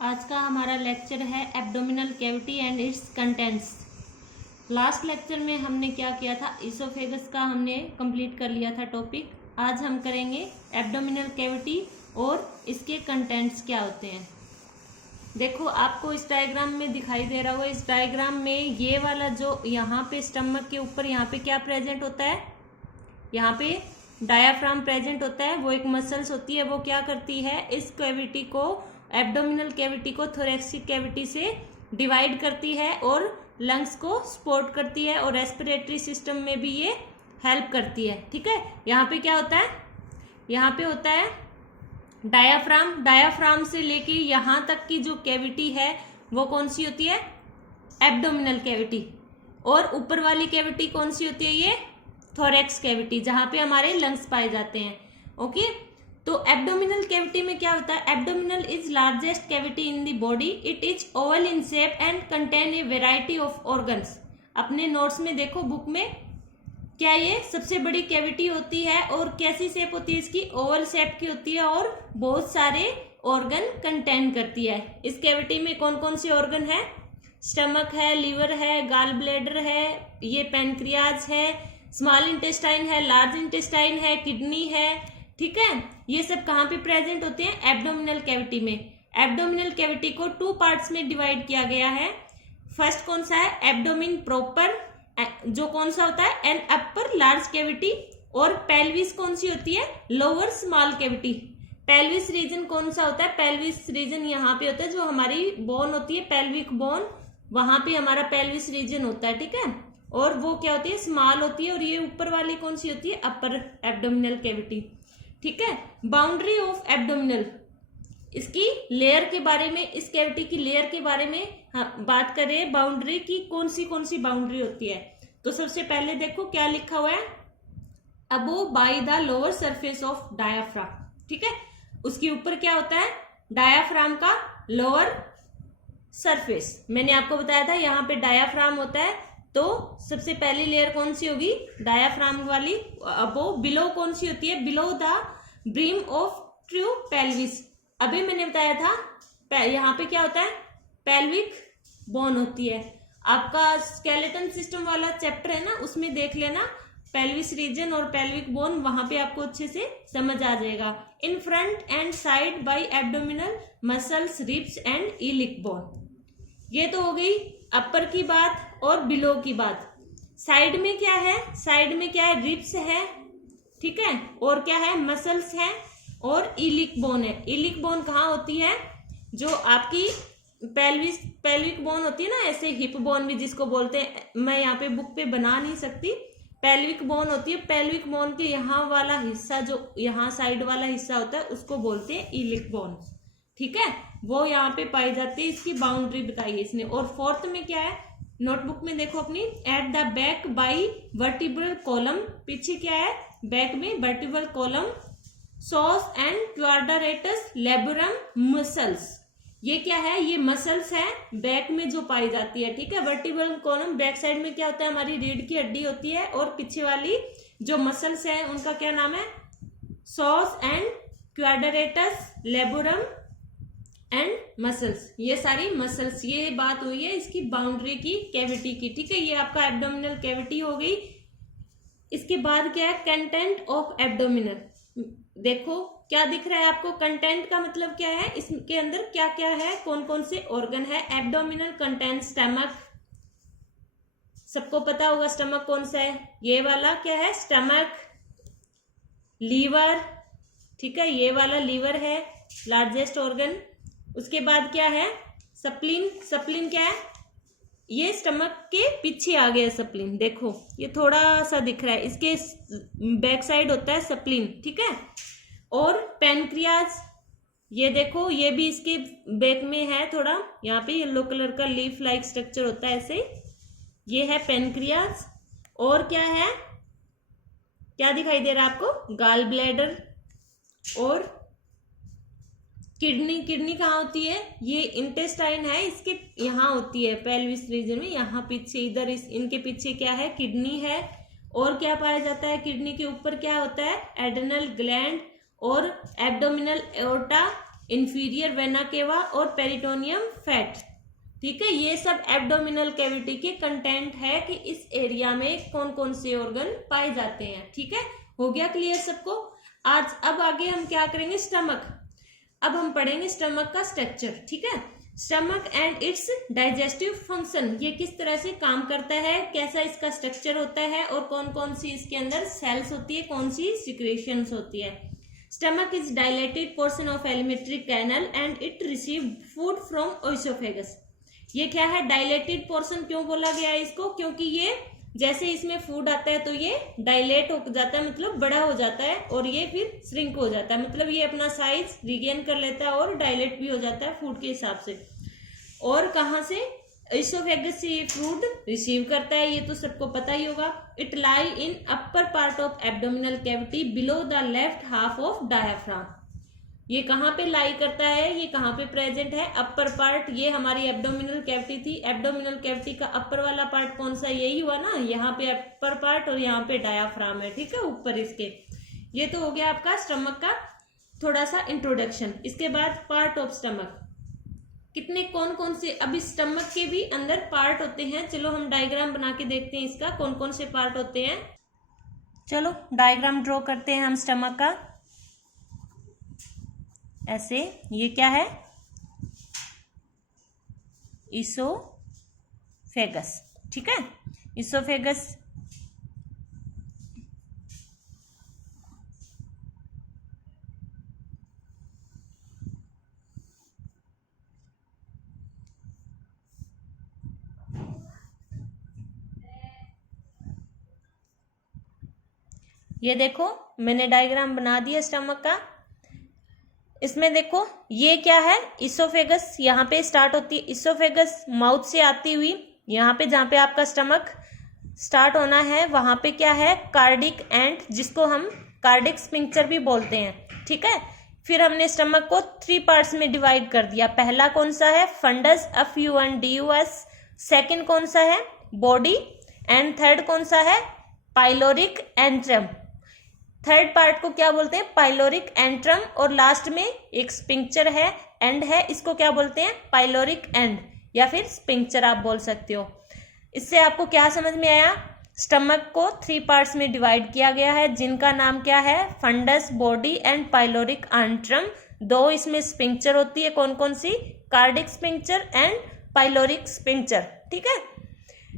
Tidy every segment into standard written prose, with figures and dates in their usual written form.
आज का हमारा लेक्चर है abdominal cavity and it's contents. Last lecture में हमने क्या किया था, इसोफेगस का हमने कंप्लीट कर लिया था टॉपिक। आज हम करेंगे एब्डोमिनल कैविटी और इसके कंटेंट्स क्या होते हैं। देखो आपको इस डायग्राम में दिखाई दे रहा होगा। इस डायग्राम में ये वाला जो यहाँ पे स्टमक के ऊपर यहाँ पे क्या प्रेजेंट होता है, यहाँ पे डायाफ्राम प्रेजेंट होता है। वो एक मसल्स होती है, वो क्या करती है, इस कैविटी को, एब्डोमिनल कैविटी को थोरैक्सिक कैविटी से डिवाइड करती है और लंग्स को सपोर्ट करती है और रेस्पिरेटरी सिस्टम में भी ये हेल्प करती है। ठीक है, यहाँ पे क्या होता है, यहाँ पे होता है डायाफ्राम। डायाफ्राम से लेके यहाँ तक की जो कैविटी है वो कौन सी होती है, एब्डोमिनल कैविटी। और ऊपर वाली कैविटी कौन सी होती है, ये थोरैक्स कैविटी, जहां पे हमारे लंग्स पाए जाते हैं। ओके, तो एब्डोमिनल कैविटी में क्या होता है, abdominal is largest cavity in the body. It is oval in shape and contain a variety of organs. अपने नोट्स में देखो, बुक में, क्या ये सबसे बड़ी कैविटी होती है और कैसी शेप होती है इसकी, ओवल शेप की होती है और बहुत सारे ऑर्गन कंटेन करती है। इस कैविटी में कौन कौन से ऑर्गन है, स्टमक है, लीवर है, गाल ब्लैडर है, ये पैनक्रियाज है, स्मॉल इंटेस्टाइन है, लार्ज इंटेस्टाइन है, किडनी है। ठीक है, ये सब कहाँ पे प्रेजेंट होते हैं, एब्डोमिनल कैविटी में। एब्डोमिनल कैविटी को 2 पार्ट्स में डिवाइड किया गया है। फर्स्ट कौन सा है, एब्डोमिन प्रॉपर, जो कौन सा होता है, एन अपर लार्ज कैविटी। और पेल्विस कौन सी होती है, lower small cavity. Pelvis region कौन सा होता है, पेल्विस रीजन यहाँ पे होता है, जो हमारी बोन होती है पेल्विक बोन, वहां पे हमारा पेल्विस रीजन होता है। ठीक है, और वो क्या होती है, स्मॉल होती है। और ये ऊपर वाली कौन सी होती है, अपर एब्डोमिनल कैविटी। ठीक है, बाउंड्री ऑफ एब्डोमिनल, इसकी लेयर के बारे में, इस कैविटी की लेयर के बारे में बात करें, बाउंड्री की कौन सी बाउंड्री होती है। तो सबसे पहले देखो क्या लिखा हुआ है, above by the lower surface of diaphragm. ठीक है, उसके ऊपर क्या होता है, डायाफ्राम का लोअर सरफेस। मैंने आपको बताया था यहाँ पे डायाफ्राम होता है, तो सबसे पहली लेयर कौन सी होगी, डायाफ्राम वाली। अबोव, बिलो कौन सी होती है, below the brim of true pelvis. अभी मैंने बताया था यहाँ पे क्या होता है, पेल्विक बोन होती है। आपका स्केलेटन सिस्टम वाला चैप्टर है ना, उसमें देख लेना पेल्विस रीजन और पेल्विक बोन, वहां पे आपको अच्छे से समझ आ जाएगा। In front end side by abdominal muscles, ribs and iliac bone. ये तो हो गई अपर की बात और बिलो की बात। साइड में क्या है, साइड में क्या है, रिब्स है, ठीक है, और क्या है, मसल्स है और इलिक बोन है। इलिक बोन कहाँ होती है, जो आपकी पेल्विक बोन होती है ना, ऐसे हिप बोन भी जिसको बोलते हैं, मैं यहाँ पे बुक पे बना नहीं सकती, पेल्विक बोन होती है। पेल्विक बोन के यहाँ वाला हिस्सा, जो यहाँ साइड वाला हिस्सा होता है, उसको बोलते हैं इलिक बोन। ठीक है, वो यहाँ पे पाई जाती है। इसकी बाउंड्री बताई है इसने। और फोर्थ में क्या है, नोटबुक में देखो अपनी, at the back by vertebral column, पीछे क्या है, बैक में vertebral column, sauce and quadratus labrum muscles. ये क्या है, ये मसल्स है बैक में जो पाई जाती है। ठीक है, वर्टिब्रल कॉलम बैक साइड में क्या होता है, हमारी रीढ़ की हड्डी होती है, और पीछे वाली जो मसल्स है उनका क्या नाम है, sauce and quadratus labrum and muscles. ये सारी मसल्स, ये बात हुई है इसकी बाउंड्री की, कैविटी की। ठीक है, ये आपका एब्डोमिनल कैविटी हो गई। इसके बाद क्या है, कंटेंट ऑफ एब्डोमिनल। देखो क्या दिख रहा है आपको, कंटेंट का मतलब क्या है, इसके अंदर क्या क्या है, कौन कौन से ऑर्गन है। एब्डोमिनल कंटेंट स्टमक, सबको पता होगा स्टमक कौन सा है, ये वाला क्या है, स्टमक। लीवर, ठीक है, ये वाला लीवर है, लार्जेस्ट ऑर्गन। उसके बाद क्या है, सप्लीन। सप्लीन क्या है, ये स्टमक के पीछे आ गया सप्लीन, देखो ये थोड़ा सा दिख रहा है, इसके बैक साइड होता है सप्लीन। ठीक है, और पैनक्रियाज, ये देखो ये भी इसके बैक में है थोड़ा, यहाँ पे येलो कलर का लीफ लाइक स्ट्रक्चर होता है ऐसे, ये है पैनक्रियाज। और क्या है, क्या दिखाई दे रहा है आपको, गाल ब्लैडर और किडनी। किडनी कहाँ होती है, ये इंटेस्टाइन है, इसके यहाँ होती है पेल्विस रीजन में, यहाँ पीछे इधर इनके पीछे क्या है, किडनी है। और क्या पाया जाता है, किडनी के ऊपर क्या होता है, एड्रेनल ग्लैंड और abdominal aorta inferior vena cava और पेरिटोनियम फैट। ठीक है, ये सब एब्डोमिनल कैविटी के कंटेंट है कि इस एरिया में कौन कौन से ऑर्गन पाए जाते हैं। ठीक है, हो गया क्लियर सबको। आज अब आगे हम क्या करेंगे, स्टमक। अब हम पढ़ेंगे स्टमक का स्ट्रक्चर। ठीक है, stomach and it's digestive function, ये किस तरह से काम करता है, कैसा इसका स्ट्रक्चर होता है और कौन कौन सी इसके अंदर सेल्स होती है, कौन सी सिक्रेशंस होती है। Stomach is dilated portion of alimentary canal and it receive food from oesophagus. ये क्या है, डायलेटेड पोर्शन क्यों बोला गया है इसको, क्योंकि ये जैसे इसमें फूड आता है तो ये डायलेट हो जाता है, मतलब बड़ा हो जाता है, और ये फिर श्रिंक हो जाता है, मतलब ये अपना साइज रिगेन कर लेता है और डायलेट भी हो जाता है फूड के हिसाब से। और कहाँ से, इसोफेगस से ये फूड रिसीव करता है, ये तो सबको पता ही होगा। It lie in upper part of abdominal cavity below the left half of diaphragm. ये कहाँ पे लाई करता है, ये कहाँ पे प्रेजेंट है, अपर पार्ट। ये हमारी एब्डोमिनल कैविटी थी, एब्डोमिनल कैविटी का अपर वाला पार्ट कौन सा, यही हुआ ना, यहाँ पे अपर पार्ट और यहाँ पे डायाफ्राम है। ठीक है, ऊपर इसके। ये तो हो गया आपका स्टमक का थोड़ा सा इंट्रोडक्शन। इसके बाद पार्ट ऑफ स्टमक, कितने कौन कौन से, अब इस स्टमक के भी अंदर पार्ट होते हैं। चलो हम डायग्राम बना के देखते हैं इसका कौन कौन से पार्ट होते हैं। चलो डायग्राम ड्रॉ करते हैं हम स्टमक का ऐसे। ये क्या है, इसोफेगस। ठीक है, इसोफेगस ये देखो मैंने डायग्राम बना दिया स्टमक का। इसमें देखो ये क्या है, इसोफेगस यहाँ पे स्टार्ट होती है, इसोफेगस माउथ से आती हुई यहाँ पे जहाँ पे आपका स्टमक स्टार्ट होना है वहां पे क्या है, कार्डिक एंड, जिसको हम कार्डिक स्फिंक्टर भी बोलते हैं। ठीक है, फिर हमने स्टमक को 3 पार्ट्स में डिवाइड कर दिया। पहला कौन सा है, फंडस FUNDUS, सेकंड कौन सा है, बॉडी, एंड थर्ड कौन सा है, पाइलोरिक एंट्रम। थर्ड पार्ट को क्या बोलते हैं, पाइलोरिक एंट्रम, और लास्ट में एक स्पिंक्चर है, एंड है, इसको क्या बोलते हैं, पाइलोरिक एंड या फिर स्पिंक्चर आप बोल सकते हो। इससे आपको क्या समझ में आया, स्टमक को 3 पार्ट्स में डिवाइड किया गया है, जिनका नाम क्या है, fundus, body and pyloric antrum. 2 इसमें स्पिंक्चर होती है, कौन कौन सी, cardiac sphincter and pyloric sphincter. ठीक है,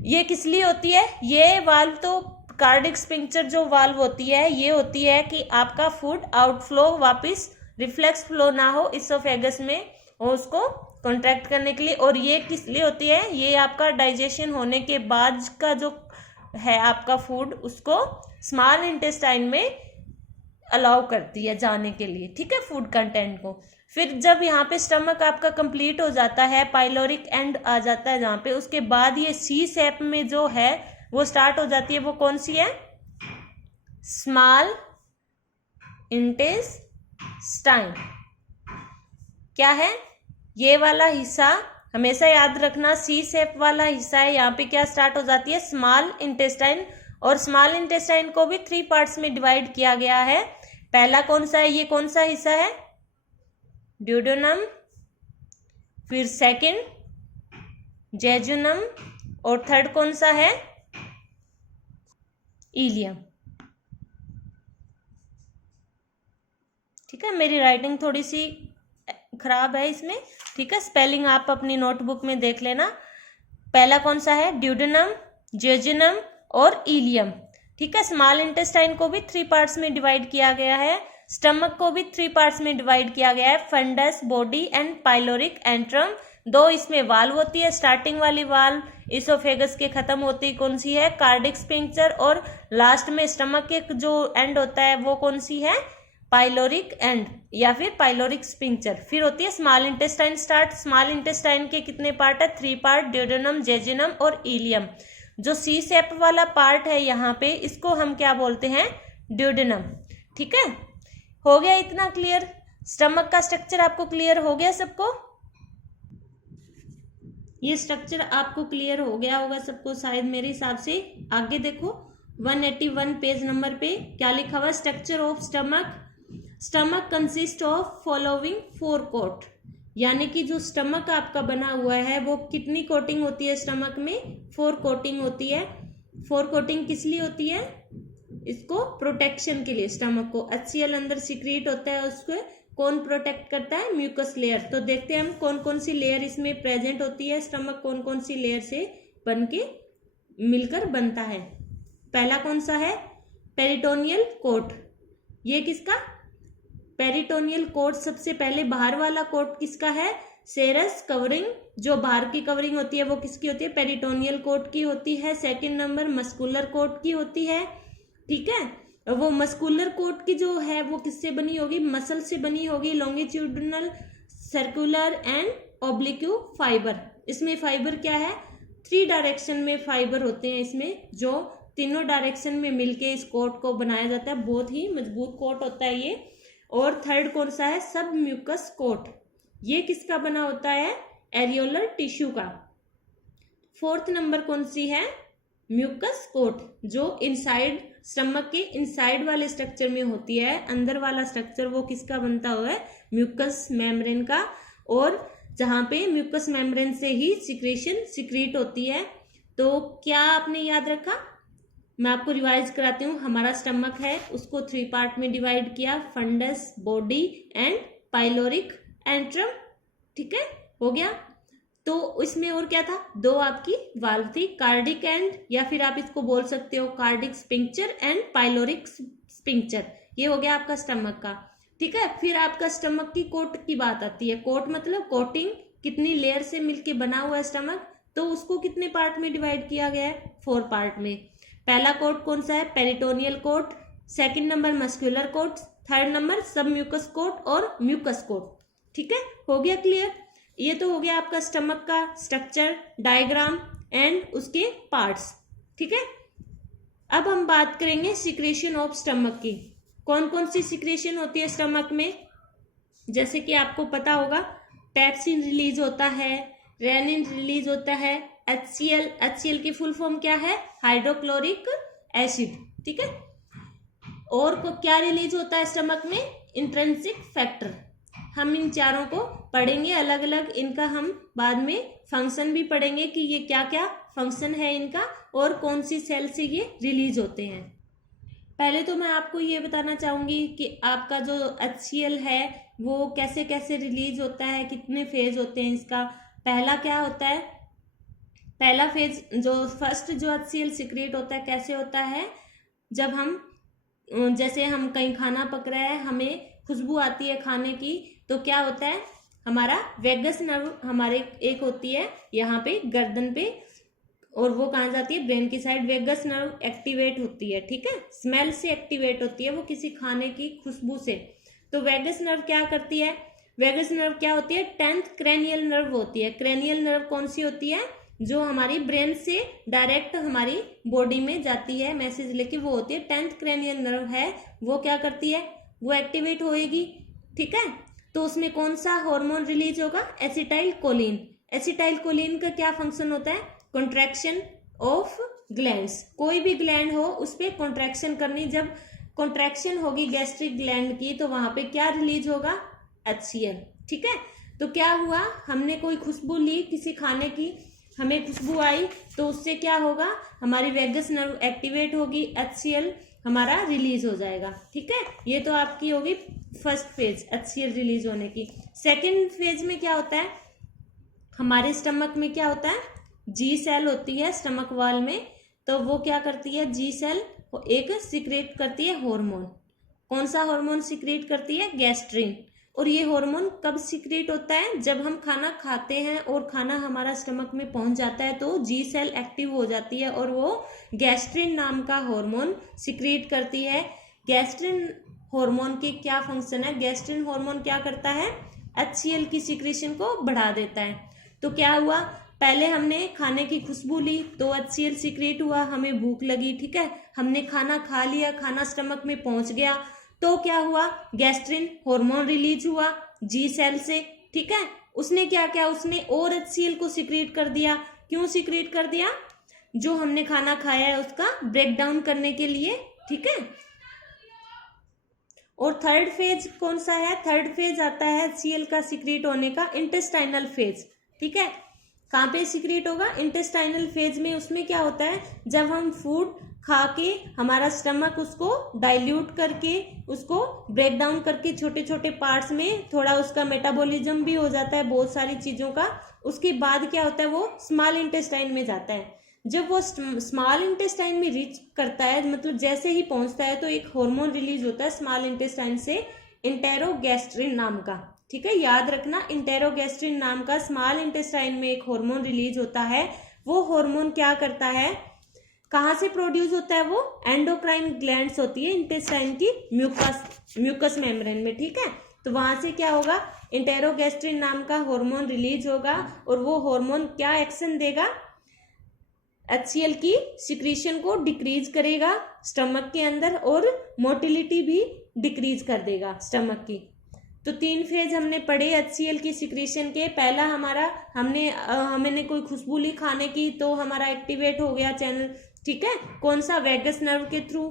ये किस लिए होती है, ये वाल्व तो कार्डिक स्पिंक्चर जो वाल्व होती है ये होती है कि आपका फूड आउटफ्लो वापस रिफ्लेक्स फ्लो ना हो इसोफेगस में, और उसको कॉन्ट्रैक्ट करने के लिए। और ये किस लिए होती है, ये आपका डाइजेशन होने के बाद का जो है आपका फूड, उसको स्मॉल इंटेस्टाइन में अलाउ करती है जाने के लिए। ठीक है, फूड कंटेंट को। फिर जब यहाँ पे स्टमक आपका कंप्लीट हो जाता है, पाइलोरिक एंड आ जाता है जहाँ पे, उसके बाद ये सी शेप में जो है वो स्टार्ट हो जाती है, वो कौन सी है, स्मॉल इंटेस्टाइन। क्या है, ये वाला हिस्सा हमेशा याद रखना, सी शेप वाला हिस्सा है, यहाँ पे क्या स्टार्ट हो जाती है, स्मॉल इंटेस्टाइन। और स्मॉल इंटेस्टाइन को भी 3 पार्ट्स में डिवाइड किया गया है। पहला कौन सा है, ये कौन सा हिस्सा है, ड्यूडेनम, फिर सेकंड जेजुनम, और थर्ड कौन सा है, इलियम। ठीक है, मेरी राइटिंग थोड़ी सी खराब है इसमें। ठीक है, स्पेलिंग आप अपनी नोटबुक में देख लेना। पहला कौन सा है, ड्यूडेनम, जेजुनम और इलियम। ठीक है, स्मॉल इंटेस्टाइन को भी 3 पार्ट्स में डिवाइड किया गया है, स्टमक को भी 3 पार्ट्स में डिवाइड किया गया है, fundus, body and pyloric antrum. 2 इसमें वाल्व होती है, स्टार्टिंग वाली वाल्व इसोफेगस के खत्म होती कौन सी है, कार्डिक स्फिंक्टर, और लास्ट में स्टमक के जो एंड होता है वो कौन सी है, पाइलोरिक एंड या फिर पाइलोरिक स्फिंक्टर। फिर होती है small intestine start. Small intestine के कितने पार्ट है, 3 पार्ट, ड्यूडेनम, जेजुनम और इलियम। जो सी शेप वाला पार्ट है यहाँ पे, इसको हम क्या बोलते हैं, ड्यूडेनम। ठीक है, हो गया इतना क्लियर, स्टमक का स्ट्रक्चर आपको क्लियर हो गया सबको। ये स्ट्रक्चर आपको क्लियर हो गया होगा सबको शायद मेरे हिसाब से। आगे देखो 181 पेज नंबर पे क्या लिखा हुआ, structure of stomach. Stomach consist of following 4 coat, यानी कि जो स्टमक आपका बना हुआ है वो कितनी कोटिंग होती है स्टमक में? 4 कोटिंग होती है। 4 कोटिंग किस लिए होती है? इसको प्रोटेक्शन के लिए। स्टमक को HCl अंदर सीक्रेट होता है, उसको कौन प्रोटेक्ट करता है? Mucus layer. तो देखते हैं हम कौन कौन सी लेयर इसमें प्रेजेंट होती है, स्टमक कौन कौन सी लेयर से बन के मिलकर बनता है। पहला कौन सा है? Peritoneal coat. ये किसका? Peritoneal coat. सबसे पहले बाहर वाला कोट किसका है? Serous covering. जो बाहर की कवरिंग होती है वो किसकी होती है? पेरिटोनियल कोट की होती है। सेकंड नंबर मस्कुलर कोट की होती है, ठीक है। वो मस्कुलर कोट की जो है वो किससे बनी होगी? मसल से बनी होगी। Longitudinal, circular and oblique fibre. इसमें फाइबर क्या है? 3 डायरेक्शन में फाइबर होते हैं इसमें, जो तीनों डायरेक्शन में मिलके इस कोट को बनाया जाता है। बहुत ही मजबूत कोट होता है ये। और थर्ड कौन सा है? सब म्यूकस कोट। ये किसका बना होता है? एरियोलर टिश्यू का। फोर्थ नंबर कौन सी है? म्यूकस कोट, जो इनसाइड स्टमक के इनसाइड वाले स्ट्रक्चर में होती है। अंदर वाला स्ट्रक्चर वो किसका बनता हुआ है? म्यूकस मेम्ब्रेन का। और जहां पे म्यूकस मेम्ब्रेन से ही सिक्रेशन सीक्रेट होती है। तो क्या आपने याद रखा? मैं आपको रिवाइज कराती हूँ। हमारा स्टमक है, उसको 3 पार्ट में डिवाइड किया, fundus, body and pyloric antrum, ठीक है, हो गया। तो इसमें और क्या था? 2 आपकी वाल्व थी, कार्डिक एंड, या फिर आप इसको बोल सकते हो cardiac sphincter and pyloric sphincter. ये हो गया आपका स्टमक का, ठीक है। फिर आपका स्टमक की कोट की बात आती है। कोट मतलब कोटिंग, कितनी लेयर से मिलके बना हुआ है स्टमक। तो उसको कितने पार्ट में डिवाइड किया गया है? 4 पार्ट में। पहला कोट कौन सा है? Peritoneal coat. Second number muscular coat. Third number submucous coat और म्यूकस कोट, ठीक है। हो गया क्लियर? ये तो हो गया आपका स्टमक का स्ट्रक्चर, डायग्राम एंड उसके पार्ट्स, ठीक है। अब हम बात करेंगे सिक्रेशन ऑफ स्टमक की। कौन कौन सी सिक्रेशन होती है स्टमक में? जैसे कि आपको पता होगा, पेप्सिन रिलीज होता है, रेनिन रिलीज होता है, HCl की फुल फॉर्म क्या है? हाइड्रोक्लोरिक एसिड, ठीक है। और को क्या रिलीज होता है स्टमक में? Intrinsic factor. हम इन चारों को पढ़ेंगे अलग अलग, इनका हम बाद में फंक्शन भी पढ़ेंगे कि ये क्या क्या फंक्शन है इनका और कौन सी सेल से ये रिलीज होते हैं। पहले तो मैं आपको ये बताना चाहूंगी कि आपका जो HCl है वो कैसे कैसे रिलीज होता है, कितने फेज होते हैं इसका। पहला क्या होता है? पहला फेज जो फर्स्ट जो HCl सीक्रेट होता है कैसे होता है? जब हम जैसे हम कहीं खाना पक रहा है, हमें खुशबू आती है खाने की, तो क्या होता है? हमारा वेगस नर्व हमारे एक होती है यहाँ पे गर्दन पे, और वो कहाँ जाती है? ब्रेन की साइड। वेगस नर्व एक्टिवेट होती है, ठीक है, स्मेल से एक्टिवेट होती है वो किसी खाने की खुशबू से। तो वेगस नर्व क्या करती है? वेगस नर्व क्या होती है? 10th क्रेनियल नर्व होती है। क्रेनियल नर्व कौन सी होती है? जो हमारी ब्रेन से डायरेक्ट हमारी बॉडी में जाती है मैसेज लेके, वो होती है 10th क्रेनियल नर्व है। वो क्या करती है? वो एक्टिवेट होएगी, ठीक है। तो उसमें कौन सा हार्मोन रिलीज होगा? Acetyl choline. एसिटाइल कोलिन का क्या फंक्शन होता है? Contraction of glands. कोई भी ग्लैंड हो उस पर कॉन्ट्रैक्शन करनी। जब कॉन्ट्रैक्शन होगी गैस्ट्रिक ग्लैंड की तो वहां पे क्या रिलीज होगा? HCl, ठीक है। तो क्या हुआ? हमने कोई खुशबू ली किसी खाने की, हमें खुशबू आई, तो उससे क्या होगा? हमारी वेगस नर्व एक्टिवेट होगी, HCl हमारा रिलीज हो जाएगा, ठीक है। ये तो आपकी होगी फर्स्ट फेज HCl रिलीज होने की। सेकंड फेज में क्या होता है? हमारे स्टमक में क्या होता है? G सेल होती है स्टमक वॉल में। तो वो क्या करती है? G सेल एक सीक्रेट करती है हार्मोन। कौन सा हार्मोन सीक्रेट करती है? गैस्ट्रिन। और ये हार्मोन कब सीक्रेट होता है? जब हम खाना खाते हैं और खाना हमारा स्टमक में पहुंच जाता है तो G सेल एक्टिव हो जाती है और वो गैस्ट्रिन नाम का हार्मोन सीक्रेट करती है। गैस्ट्रिन हार्मोन के क्या फंक्शन है? गैस्ट्रिन हार्मोन क्या करता है? HCl की सीक्रेशन को बढ़ा देता है। तो क्या हुआ? पहले हमने खाने की खुशबू ली तो HCl सीक्रेट हुआ, हमें भूख लगी, ठीक है, हमने खाना खा लिया, खाना स्टमक में पहुंच गया, तो क्या हुआ? गैस्ट्रिन हार्मोन रिलीज हुआ G सेल से, ठीक है। उसने क्या किया? उसने और HCl को सीक्रेट कर दिया। क्यों सीक्रेट कर दिया? जो हमने खाना खाया है उसका ब्रेक डाउन करने के लिए, ठीक है। और थर्ड फेज कौन सा है? थर्ड फेज आता है HCl का सिक्रीट होने का इंटेस्टाइनल फेज। ठीक है, कहाँ पे सिक्रीट होगा? इंटेस्टाइनल फेज में। उसमें क्या होता है, जब हम फूड खा के हमारा स्टमक उसको डाइल्यूट करके उसको ब्रेक डाउन करके छोटे छोटे पार्ट्स में, थोड़ा उसका मेटाबॉलिज्म भी हो जाता है बहुत सारी चीज़ों का, उसके बाद क्या होता है, वो स्मॉल इंटेस्टाइन में जाता है। जब वो स्मॉल इंटेस्टाइन में रीच करता है, मतलब जैसे ही पहुंचता है, तो एक हार्मोन रिलीज होता है स्मॉल इंटेस्टाइन से, इंटेरोगैस्ट्रिन नाम का। ठीक है, याद रखना, इंटेरोगैस्ट्रिन नाम का स्मॉल इंटेस्टाइन में एक हार्मोन रिलीज होता है। वो हार्मोन क्या करता है, कहाँ से प्रोड्यूस होता है? वो एंडोक्राइन ग्लैंड्स होती है इंटेस्टाइन की म्यूकस मेम्ब्रेन में। ठीक है, तो वहां से क्या होगा, इंटेरोगैस्ट्रिन नाम का हार्मोन रिलीज होगा, और वो हार्मोन क्या एक्शन देगा? HCl की सिक्रीशन को डिक्रीज करेगा स्टमक के अंदर, और मोटिलिटी भी डिक्रीज कर देगा स्टमक की। तो 3 फेज हमने पढ़े HCl की सिक्रीशन के। पहला हमारा, हमने कोई खुशबू ली खाने की, तो हमारा एक्टिवेट हो गया चैनल। ठीक है, कौन सा? वैगस नर्व के थ्रू।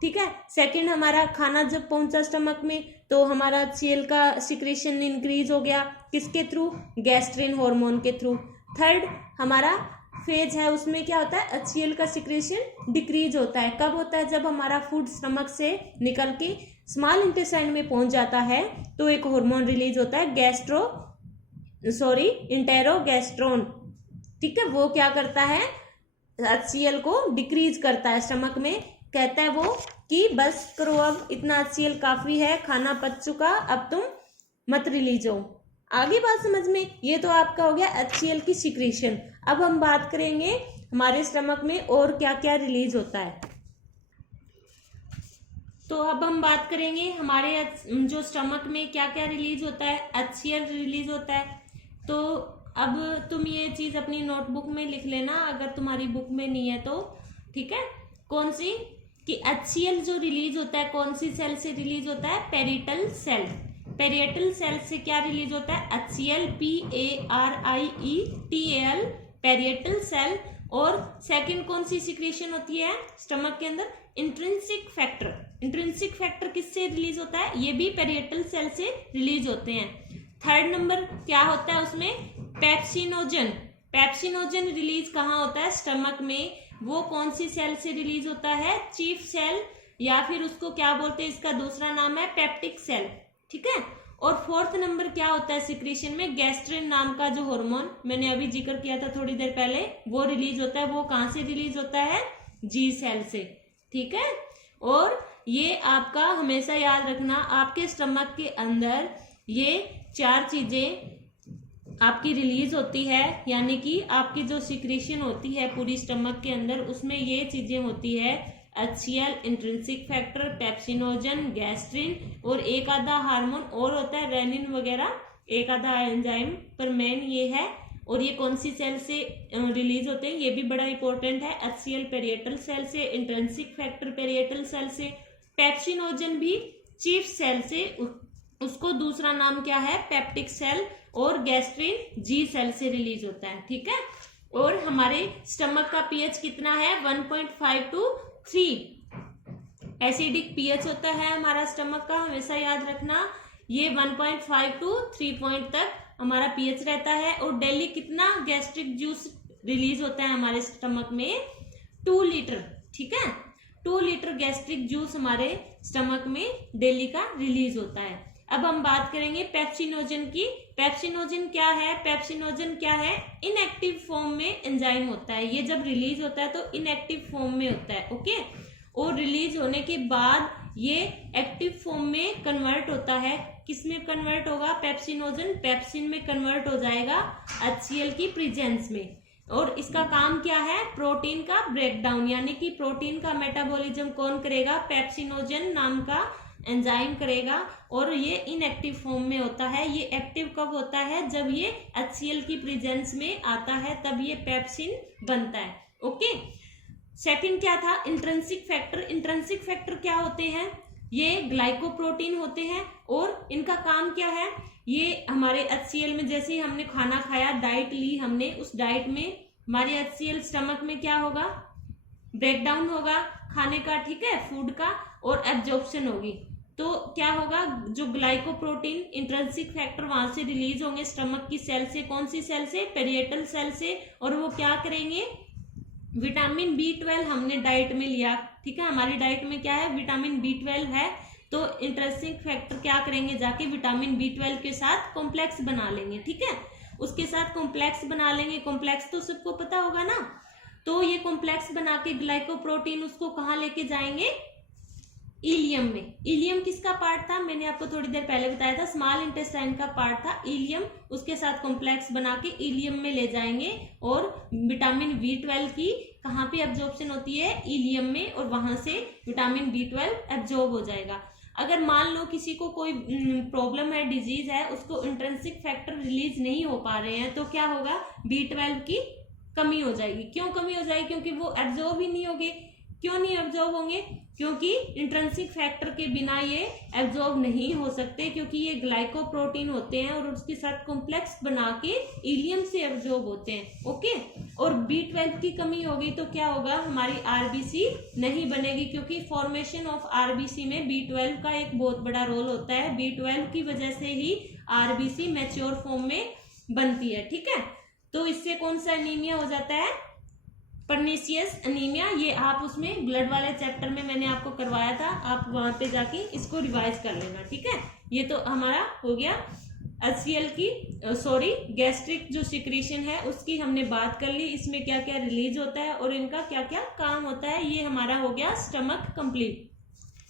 ठीक है, सेकंड हमारा खाना जब पहुंचा स्टमक में, तो हमारा HCl का सिक्रीशन इंक्रीज हो गया, किसके थ्रू? गैस्ट्रिन हार्मोन के थ्रू। थर्ड हमारा फेज है, उसमें क्या होता है, HCl का सिक्रीशन डिक्रीज होता है। कब होता है? जब हमारा फूड स्टमक से निकल के स्मॉल इंटेस्टाइन में पहुंच जाता है, तो एक हार्मोन रिलीज होता है इंटेरोगैस्ट्रोन। ठीक है, वो क्या करता है, HCl को डिक्रीज करता है स्टमक में। कहता है वो कि बस करो, अब इतना HCl काफी है, खाना पच चुका, अब तुम मत रिलीज हो। आगे बात समझ में? ये तो आपका हो गया HCl की सिक्रीशन। अब हम बात करेंगे हमारे स्टमक में और क्या क्या रिलीज होता है। तो अब हम बात करेंगे हमारे जो स्टमक में क्या क्या रिलीज होता है। HCl रिलीज होता है। तो अब तुम ये चीज अपनी नोटबुक में लिख लेना, अगर तुम्हारी बुक में नहीं है तो। ठीक है, कौन सी? कि HCl जो रिलीज होता है कौन सी सेल से रिलीज होता है? Parietal cell. पेरिएटल सेल से क्या रिलीज होता है? HCl, PARIETAL, parietal cell. और सेकंड कौन सी सिक्रीशन होती है स्टमक के अंदर? Intrinsic factor. इंट्रिंसिक फैक्टर किससे रिलीज होता है? ये भी पेरिएटल सेल से रिलीज होते हैं। थर्ड नंबर क्या होता है उसमें? पेप्सिनोजन। पेप्सिनोजन रिलीज कहाँ होता है? स्टमक में। वो कौन सी सेल से रिलीज होता है? चीफ सेल, या फिर उसको क्या बोलते हैं, इसका दूसरा नाम है पेप्टिक सेल। ठीक है, और फोर्थ नंबर क्या होता है सिक्रीशन में? गैस्ट्रिन नाम का जो हार्मोन मैंने अभी जिक्र किया था थोड़ी देर पहले, वो रिलीज होता है। वो कहाँ से रिलीज होता है? जी सेल से। ठीक है, और ये आपका हमेशा याद रखना, आपके स्टमक के अंदर ये 4 चीजें आपकी रिलीज होती है, यानी कि आपकी जो सिक्रीशन होती है पूरी स्टमक के अंदर, उसमें ये चीजें होती है HCl, intrinsic factor, pepsinogen, gastrin, और एक आधा हार्मोन और होता है रेनिन वगैरह, एक आधा एंजाइम, पर मेन ये है। और ये कौन सी सेल से रिलीज होते हैं, ये भी बड़ा इंपॉर्टेंट है। HCl पेरिएटल सेल से, इंट्रिंसिक फैक्टर पेरिएटल सेल से, पेप्सिनोजन भी चीफ सेल से, उसको दूसरा नाम क्या है? पेप्टिक सेल, और गैस्ट्रिन जी सेल से रिलीज होता है। ठीक है, और हमारे स्टमक का pH कितना है? 1.5 to 3 एसिडिक pH होता है हमारा स्टमक का, हमेशा याद रखना। ये 1.5 to 3 पॉइंट तक हमारा pH रहता है। और डेली कितना गैस्ट्रिक जूस रिलीज होता है हमारे स्टमक में? 2 लीटर। ठीक है, 2 लीटर गैस्ट्रिक जूस हमारे स्टमक में डेली का रिलीज होता है। अब हम बात करेंगे पेप्सिनोजन की। पेप्सिनोजन क्या है? पेप्सिनोजन क्या है? इनएक्टिव फॉर्म में एंजाइम होता है। ये जब रिलीज होता है तो इनएक्टिव फॉर्म में होता है। ओके, और रिलीज होने के बाद ये एक्टिव फॉर्म में कन्वर्ट होता है। किस में कन्वर्ट होगा? पेप्सिनोजन पेप्सिन में कन्वर्ट हो जाएगा HCl की प्रेजेंस में। और इसका काम क्या है? प्रोटीन का ब्रेकडाउन, यानी कि प्रोटीन का मेटाबॉलिज्म कौन करेगा? पेप्सिनोजन नाम का एंजाइम करेगा। और ये इनएक्टिव फॉर्म में होता है। ये एक्टिव कब होता है? जब ये HCl की प्रेजेंस में आता है, तब ये पेप्सिन बनता है। ओके, सेकंड क्या था? Intrinsic factor. इंट्रिंसिक फैक्टर क्या होते हैं? ये ग्लाइकोप्रोटीन होते हैं। और इनका काम क्या है? ये हमारे HCl में, जैसे ही हमने खाना खाया, डाइट ली हमने, उस डाइट में हमारे HCl स्टमक में क्या होगा? ब्रेकडाउन होगा खाने का, ठीक है, फूड का, और एब्जॉर्प्शन होगी। तो क्या होगा, जो ग्लाइकोप्रोटीन इंट्रिंसिक फैक्टर वहां से रिलीज होंगे स्टमक की सेल से, कौन सी सेल से, पेरिएटल सेल से, और वो क्या करेंगे, विटामिन B12 हमने डाइट में लिया, ठीक है, हमारी डाइट में क्या है, विटामिन B12 है, तो इंट्रिंसिक फैक्टर क्या करेंगे, जाके विटामिन B12 के साथ कॉम्प्लेक्स बना लेंगे, ठीक है, उसके साथ कॉम्प्लेक्स बना लेंगे। कॉम्प्लेक्स तो सबको पता होगा ना, तो ये कॉम्प्लेक्स बना के ग्लाइकोप्रोटीन उसको कहाँ लेके जाएंगे, इलियम में। इलियम किसका पार्ट था, मैंने आपको थोड़ी देर पहले बताया था, स्मॉल इंटेस्टाइन का पार्ट था इलियम, उसके साथ कॉम्प्लेक्स बना के इलियम में ले जाएंगे, और विटामिन B12 की कहाँ पे एब्जॉर्प्शन होती है, इलियम में, और वहां से विटामिन B12 एब्जॉर्ब हो जाएगा। अगर मान लो किसी को कोई प्रॉब्लम है, डिजीज है, उसको इंट्रिंसिक फैक्टर रिलीज नहीं हो पा रहे हैं, तो क्या होगा, B12 की कमी हो जाएगी। क्यों कमी हो जाएगी, क्योंकि वो एब्जॉर्ब ही नहीं होंगे। क्यों नहीं एब्जॉर्ब होंगे, क्योंकि इंट्रिंसिक फैक्टर के बिना ये एब्जॉर्ब नहीं हो सकते, क्योंकि ये ग्लाइकोप्रोटीन होते हैं और उसके साथ कॉम्प्लेक्स बना के इलियम से एब्जॉर्ब होते हैं, ओके। और B12 की कमी होगी तो क्या होगा, हमारी RBC नहीं बनेगी, क्योंकि फॉर्मेशन ऑफ RBC में B12 का एक बहुत बड़ा रोल होता है। B12 की वजह से ही RBC मैच्योर फॉर्म में बनती है, ठीक है। तो इससे कौन सा एनीमिया हो जाता है, परनीसियस एनीमिया। ये आप उसमें ब्लड वाले चैप्टर में मैंने आपको करवाया था, आप वहां पे जाके इसको रिवाइज कर लेना, ठीक है। ये तो हमारा हो गया HCl की गैस्ट्रिक जो सिक्रीशन है उसकी हमने बात कर ली, इसमें क्या क्या रिलीज होता है और इनका क्या क्या काम होता है। ये हमारा हो गया स्टमक कंप्लीट,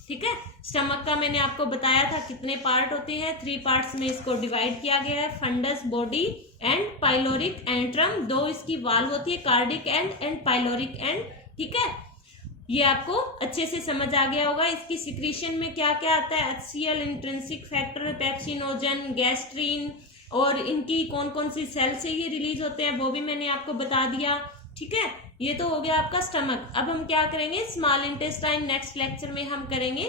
ठीक है। स्टमक का मैंने आपको बताया था कितने पार्ट होते हैं, 3 पार्ट्स में इसको डिवाइड किया गया है, fundus, body and pyloric antrum. 2 इसकी वाल्व होती है, कार्डिक एंड पाइलोरिक एंड, ठीक है। ये आपको अच्छे से समझ आ गया होगा। इसकी सिक्रीशन में क्या क्या आता है, HCl, intrinsic factor, pepsinogen, gastrin, और इनकी कौन कौन सी सेल से ये रिलीज होते हैं वो भी मैंने आपको बता दिया, ठीक है। ये तो हो गया आपका स्टमक। अब हम क्या करेंगे, स्मॉल इंटेस्टाइन। नेक्स्ट लेक्चर में हम करेंगे